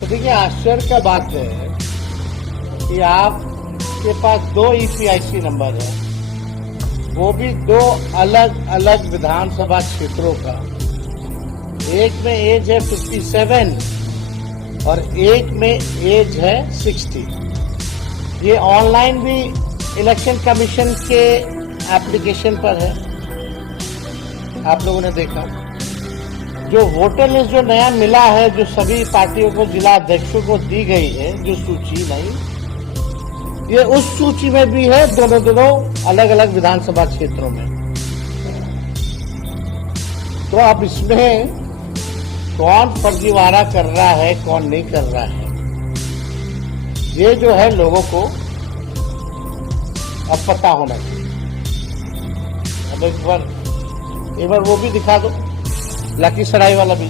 तो देखिए, आश्चर्य का बात है कि आपके पास 2 ईपीआईसी नंबर है, वो भी 2 अलग अलग विधानसभा क्षेत्रों का। एक में एज है 57 और एक में एज है 60। ये ऑनलाइन भी इलेक्शन कमीशन के एप्लीकेशन पर है, आप लोगों ने देखा। जो वोटर लिस्ट जो नया मिला है, जो सभी पार्टियों को, जिला अध्यक्षों को दी गई है, जो सूची नहीं, ये उस सूची में भी है, दोनों अलग अलग विधानसभा क्षेत्रों में। तो अब इसमें कौन फर्जीवाड़ा कर रहा है, कौन नहीं कर रहा है, ये जो है लोगों को अब पता होना चाहिए। अब एक बार वो भी दिखा दो, लखीसराय वाला भी।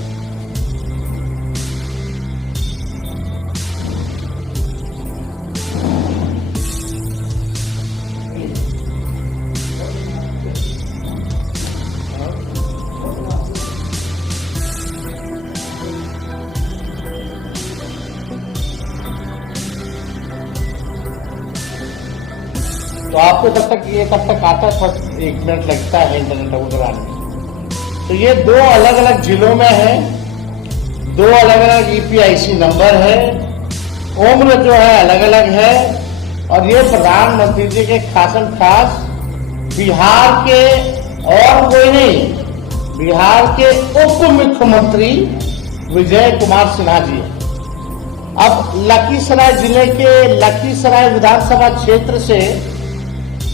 तो आपको तब तक आता है, 1 मिनट लगता है इंटरनेट वगैरह आने में। तो ये 2 अलग अलग जिलों में है, 2 अलग अलग ईपीआईसी नंबर है, उम्र जो है अलग अलग है, और ये प्रधानमंत्री जी के खासम खास बिहार के और कोई नहीं, बिहार के उप मुख्यमंत्री विजय कुमार सिन्हा जी है। अब लखीसराय जिले के लखीसराय विधानसभा क्षेत्र से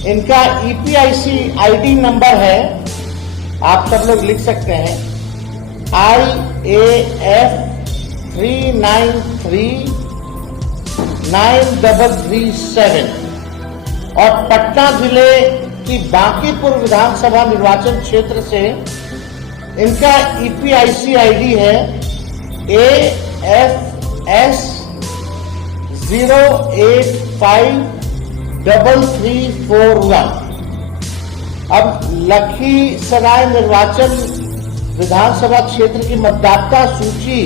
इनका ईपीआईसी आईडी नंबर है, आप सब लोग लिख सकते हैं, IAF 3939337। और पटना जिले की बांकीपुर विधानसभा निर्वाचन क्षेत्र से इनका ईपीआईसी आईडी है AFS 0853341। अब लखीसराय निर्वाचन विधानसभा क्षेत्र की मतदाता सूची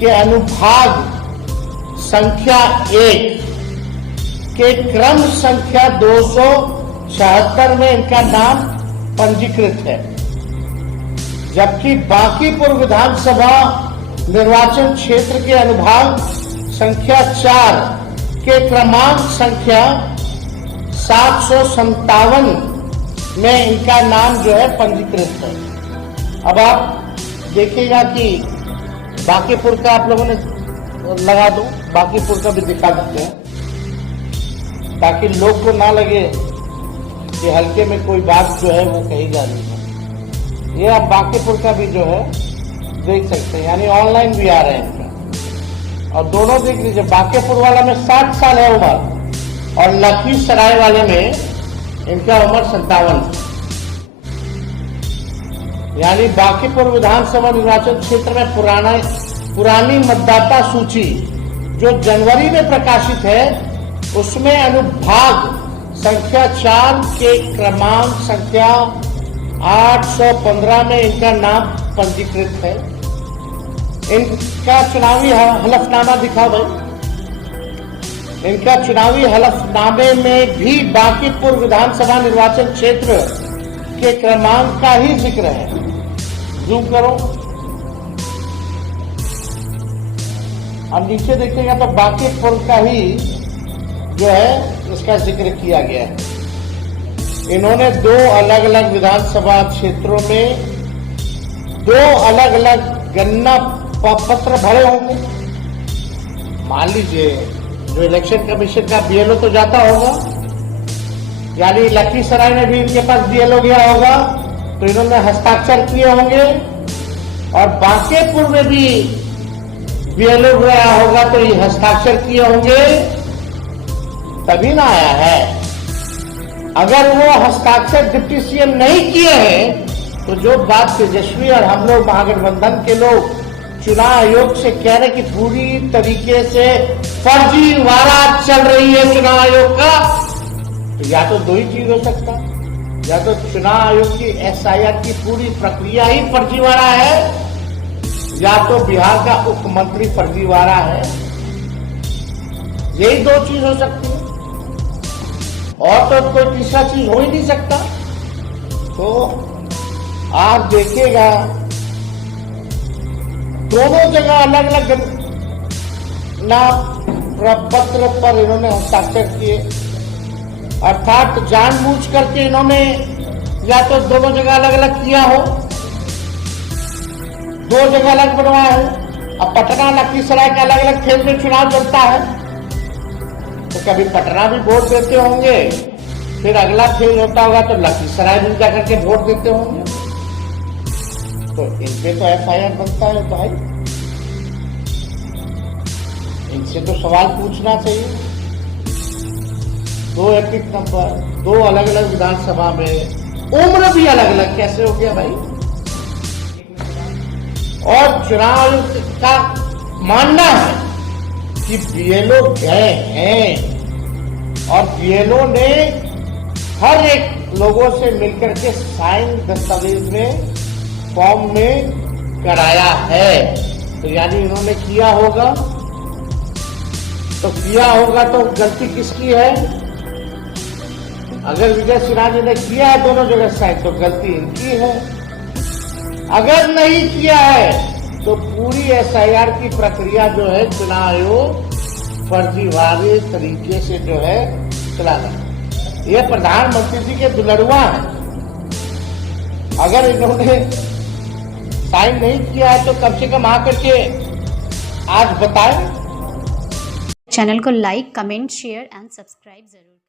के अनुभाग संख्या 1 के क्रम संख्या 276 में इनका नाम पंजीकृत है, जबकि बांकीपुर विधानसभा निर्वाचन क्षेत्र के अनुभाग संख्या 4 के क्रमांक संख्या 757 में इनका नाम जो है पंजीकृत है। अब आप देखिएगा कि बांकीपुर का आप लोगों ने लगा दो, बांकीपुर का भी दिखा देते हैं, ताकि लोग को ना लगे कि हल्के में कोई बात जो है वो कही जा रही है। ये आप बांकीपुर का भी जो है देख सकते हैं, यानी ऑनलाइन भी आ रहे हैं इनका। और दोनों देख लीजिए, बांकीपुर वाला में 60 साल है उम्र, और लखीसराय वाले में इनका उम्र 57। यानी बांकीपुर विधानसभा निर्वाचन क्षेत्र में पुरानी मतदाता सूची जो जनवरी में प्रकाशित है, उसमें अनुभाग संख्या 4 के क्रमांक संख्या 815 में इनका नाम पंजीकृत है। इनका चुनावी हलफनामा दिखा भाई। इनका चुनावी हलफनामे में भी बांकीपुर विधानसभा निर्वाचन क्षेत्र के क्रमांक का ही जिक्र है। जूम करो, अब नीचे देखिएगा तो बांकीपुर का ही जो है इसका जिक्र किया गया है। इन्होंने 2 अलग अलग विधानसभा क्षेत्रों में 2 अलग अलग गणना पत्र भरे होंगे। मान लीजिए जो इलेक्शन कमीशन का बीएलओ तो जाता होगा, यानी लखीसराय में भी इनके पास बीएलओ गया होगा, तो इन्होंने हस्ताक्षर किए होंगे, और बांकीपुर में भी बीएलओ गया होगा तो ये हस्ताक्षर किए होंगे, तभी ना आया है। अगर वो हस्ताक्षर डिप्टी सीएम नहीं किए हैं, तो जो बात तेजस्वी और हम लोग महागठबंधन के लोग चुनाव आयोग से कह रहे कि पूरी तरीके से फर्जीवाड़ा चल रही है चुनाव आयोग का, तो या तो 2 ही चीज हो सकता, या तो चुनाव आयोग की एसआईआर की पूरी प्रक्रिया ही फर्जीवाड़ा है, या तो बिहार का मुख्यमंत्री फर्जीवाड़ा है। यही दो चीज हो सकती है, और तो कोई तीसरा चीज हो ही नहीं सकता। तो आप देखिएगा दोनों जगह अलग अलग पत्र पर इन्होंने हस्ताक्षर किए, अर्थात जानबूझ करके इन्होंने या तो दोनों जगह अलग अलग किया हो, दो जगह अलग बनवाया है। अब पटना लखीसराय का अलग अलग फेज में चुनाव चलता है, तो कभी पटना भी वोट देते होंगे, फिर अगला फेज होता होगा तो लखीसराय भी जाकर के वोट देते होंगे। तो इनपे तो एफआईआर बनता है भाई, इनसे तो सवाल पूछना चाहिए। दो एपिक नंबर, दो अलग अलग विधानसभा में, उम्र भी अलग अलग, कैसे हो गया भाई? और चुनाव आयोग का मानना है कि बीएलओ गए हैं और बीएलओ ने हर एक लोगों से मिलकर के साइन दस्तावेज में फॉर्म में कराया है। तो यानी इन्होंने किया होगा, तो किया होगा तो गलती किसकी है? अगर विजय सिन्हा जी ने किया है दोनों जगह साइन, तो गलती इनकी है। अगर नहीं किया है तो पूरी एसआईआर की प्रक्रिया जो है चुनाव आयोग फर्जीवाड़े तरीके से जो है चला रहा है। ये प्रधानमंत्री जी के दुलड़ुआ है। अगर इन्होंने साइन नहीं किया है तो कम से कम आकर के आज बताएं। चैनल को like, comment, share and subscribe जरूर।